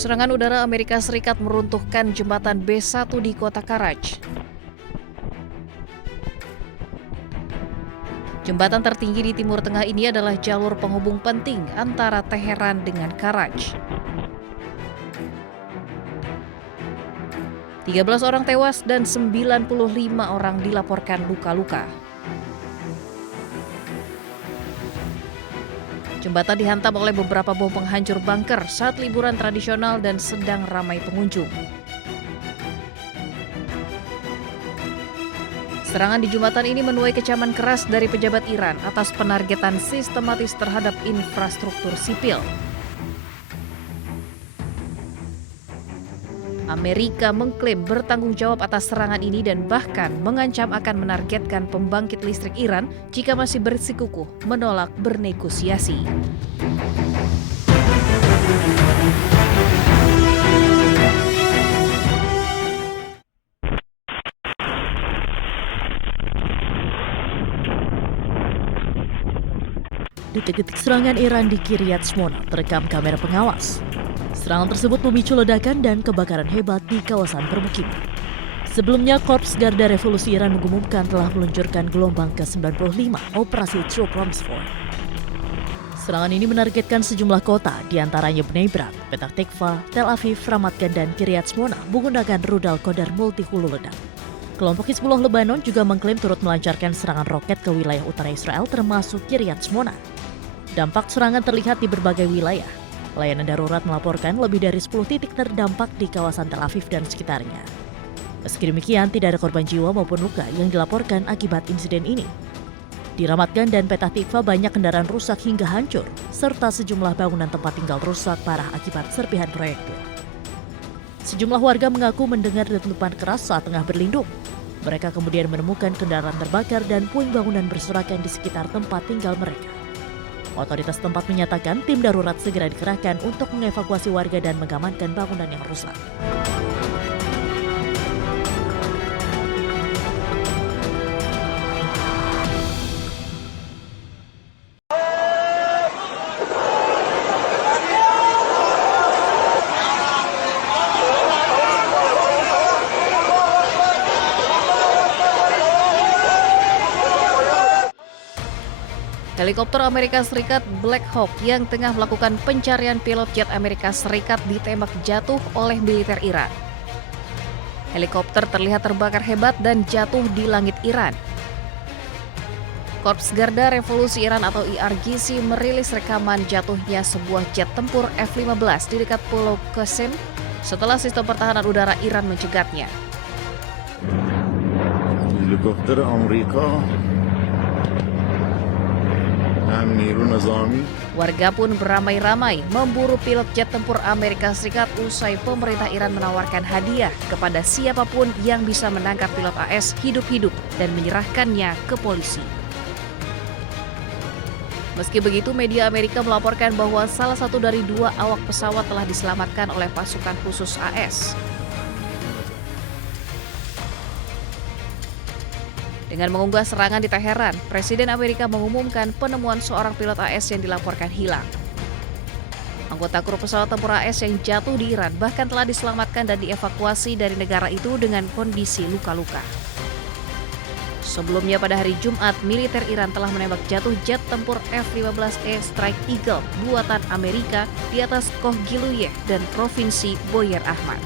Serangan udara Amerika Serikat meruntuhkan jembatan B1 di kota Karaj. Jembatan tertinggi di Timur Tengah ini adalah jalur penghubung penting antara Teheran dengan Karaj. 13 orang tewas dan 95 orang dilaporkan luka-luka. Jembatan dihantam oleh beberapa bom penghancur bunker saat liburan tradisional dan sedang ramai pengunjung. Serangan di jembatan ini menuai kecaman keras dari pejabat Iran atas penargetan sistematis terhadap infrastruktur sipil. Amerika mengklaim bertanggung jawab atas serangan ini dan bahkan mengancam akan menargetkan pembangkit listrik Iran jika masih bersikukuh menolak bernegosiasi. Detik-detik serangan Iran di Kiryat Shmona terekam kamera pengawas. Serangan tersebut memicu ledakan dan kebakaran hebat di kawasan permukiman. Sebelumnya, Korps Garda Revolusi Iran mengumumkan telah meluncurkan gelombang ke-95 Operasi True Promise 4. Serangan ini menargetkan sejumlah kota, diantaranya Bnei Brak, Petah Tikva, Tel Aviv, Ramat Gan, dan Kiryat Shmona menggunakan rudal Qadar multi hulu ledak. Kelompok Hizbullah Lebanon juga mengklaim turut melancarkan serangan roket ke wilayah utara Israel termasuk Kiryat Shmona. Dampak serangan terlihat di berbagai wilayah. Pelayanan darurat melaporkan lebih dari 10 titik terdampak di kawasan Tel Aviv dan sekitarnya. Meski demikian, tidak ada korban jiwa maupun luka yang dilaporkan akibat insiden ini. Di Ramat Gan dan Petah Tikva banyak kendaraan rusak hingga hancur, serta sejumlah bangunan tempat tinggal rusak parah akibat serpihan proyektil. Sejumlah warga mengaku mendengar letupan keras saat tengah berlindung. Mereka kemudian menemukan kendaraan terbakar dan puing bangunan berserakan di sekitar tempat tinggal mereka. Otoritas tempat menyatakan tim darurat segera dikerahkan untuk mengevakuasi warga dan mengamankan bangunan yang rusak. Helikopter Amerika Serikat Black Hawk yang tengah melakukan pencarian pilot jet Amerika Serikat ditembak jatuh oleh militer Iran. Helikopter terlihat terbakar hebat dan jatuh di langit Iran. Korps Garda Revolusi Iran atau IRGC merilis rekaman jatuhnya sebuah jet tempur F-15 di dekat Pulau Qasem setelah sistem pertahanan udara Iran mencegatnya. Helikopter Amerika. Warga pun beramai-ramai memburu pilot jet tempur Amerika Serikat usai pemerintah Iran menawarkan hadiah kepada siapapun yang bisa menangkap pilot AS hidup-hidup dan menyerahkannya ke polisi. Meski begitu, media Amerika melaporkan bahwa salah satu dari 2 awak pesawat telah diselamatkan oleh pasukan khusus AS. Dengan mengunggah serangan di Teheran, Presiden Amerika mengumumkan penemuan seorang pilot AS yang dilaporkan hilang. Anggota kru pesawat tempur AS yang jatuh di Iran bahkan telah diselamatkan dan dievakuasi dari negara itu dengan kondisi luka-luka. Sebelumnya pada hari Jumat, militer Iran telah menembak jatuh jet tempur F-15E Strike Eagle buatan Amerika di atas Kohgiluyeh dan Provinsi Boyer Ahmad.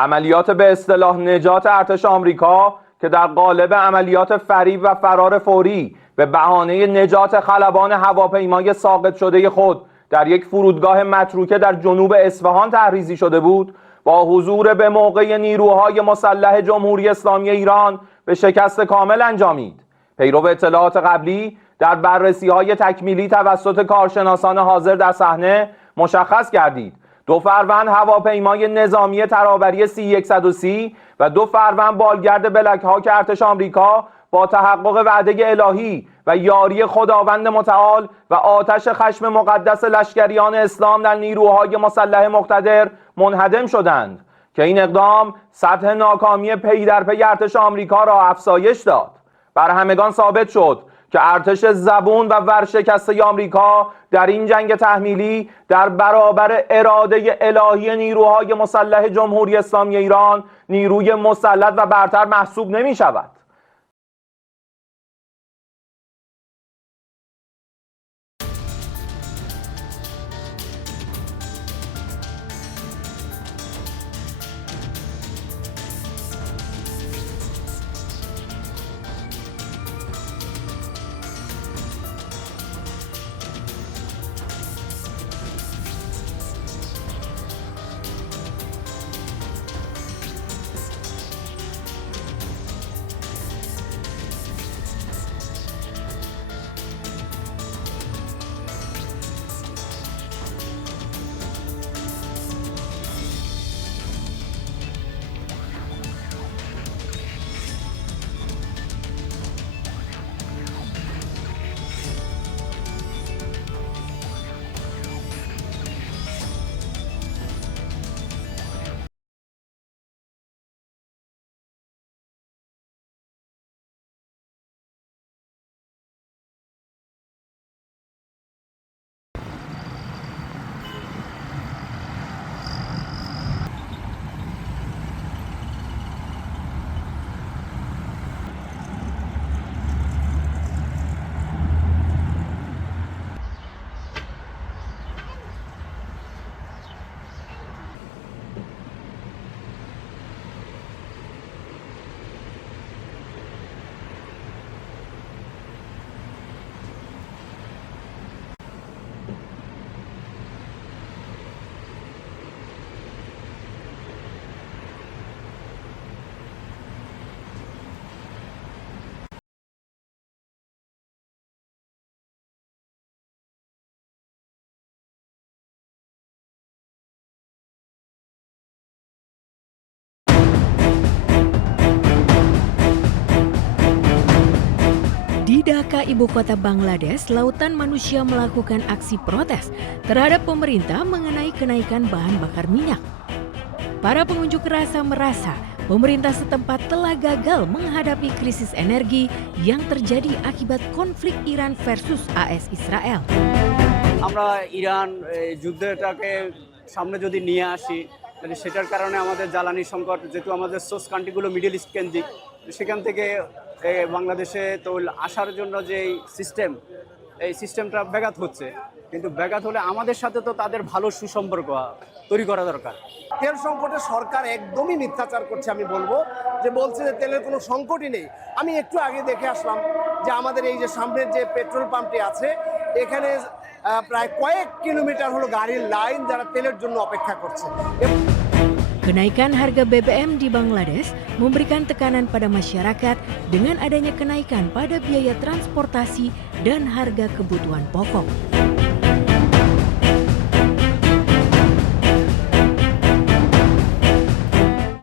عملیات به اصطلاح نجات ارتش آمریکا که در قالب عملیات فریب و فرار فوری به بهانه نجات خلبان هواپیمای ساقط شده خود در یک فرودگاه متروکه در جنوب اصفهان تحریزی شده بود، با حضور به موقع نیروهای مسلح جمهوری اسلامی ایران به شکست کامل انجامید. پیرو اطلاعات قبلی در بررسی‌های تکمیلی توسط کارشناسان حاضر در صحنه مشخص گردید 2 فروند هواپیمای نظامی ترابری C-130 و 2 فروند بالگرد بلک هاک ارتش آمریکا با تحقق وعده الهی و یاری خداوند متعال و آتش خشم مقدس لشکریان اسلام در نیروهای مسلح مقتدر منهدم شدند که این اقدام سطح ناکامی پی در پی ارتش آمریکا را افزایش داد. بر همگان ثابت شد که ارتش زبون و ورشکسته آمریکا در این جنگ تحمیلی در برابر اراده الهی نیروهای مسلح جمهوری اسلامی ایران نیروی مسلط و برتر محسوب نمی شود. Di Dhaka, ibu kota Bangladesh, lautan manusia melakukan aksi protes terhadap pemerintah mengenai kenaikan bahan bakar minyak. Para pengunjuk rasa merasa pemerintah setempat telah gagal menghadapi krisis energi yang terjadi akibat konflik Iran versus AS Israel. আমরা ইরান যুদ্ধটাকে সামনে যদি নিয়ে আসি তাহলে সেটার কারণে আমাদের জ্বালানি সংকট, যেহেতু আমাদের সোর্স কান্ট্রিগুলো মিডল ইস্ট কেন্দ্রিক, সেখান থেকে বাংলাদেশে তৈল আসার জন্য যে এই সিস্টেমটা ব্যাঘাত হচ্ছে, কিন্তু ব্যাঘাত হলে আমাদের সাথে তো তাদের ভালো সুসম্পর্ক তৈরি করা দরকার। তেল সংকটে সরকার একদমই মিথ্যাচার করছে, আমি বলবো যে বলছে যে তেলের কোনো সংকটই নেই। আমি একটু আগে দেখে আসলাম যে আমাদের এই যে সামনের যে পেট্রোল পাম্পটি আছে এখানে প্রায় কয়েক কিলোমিটার হলো গাড়ির লাইন যারা তেলের জন্য অপেক্ষা করছে। Kenaikan harga BBM di Bangladesh memberikan tekanan pada masyarakat dengan adanya kenaikan pada biaya transportasi dan harga kebutuhan pokok.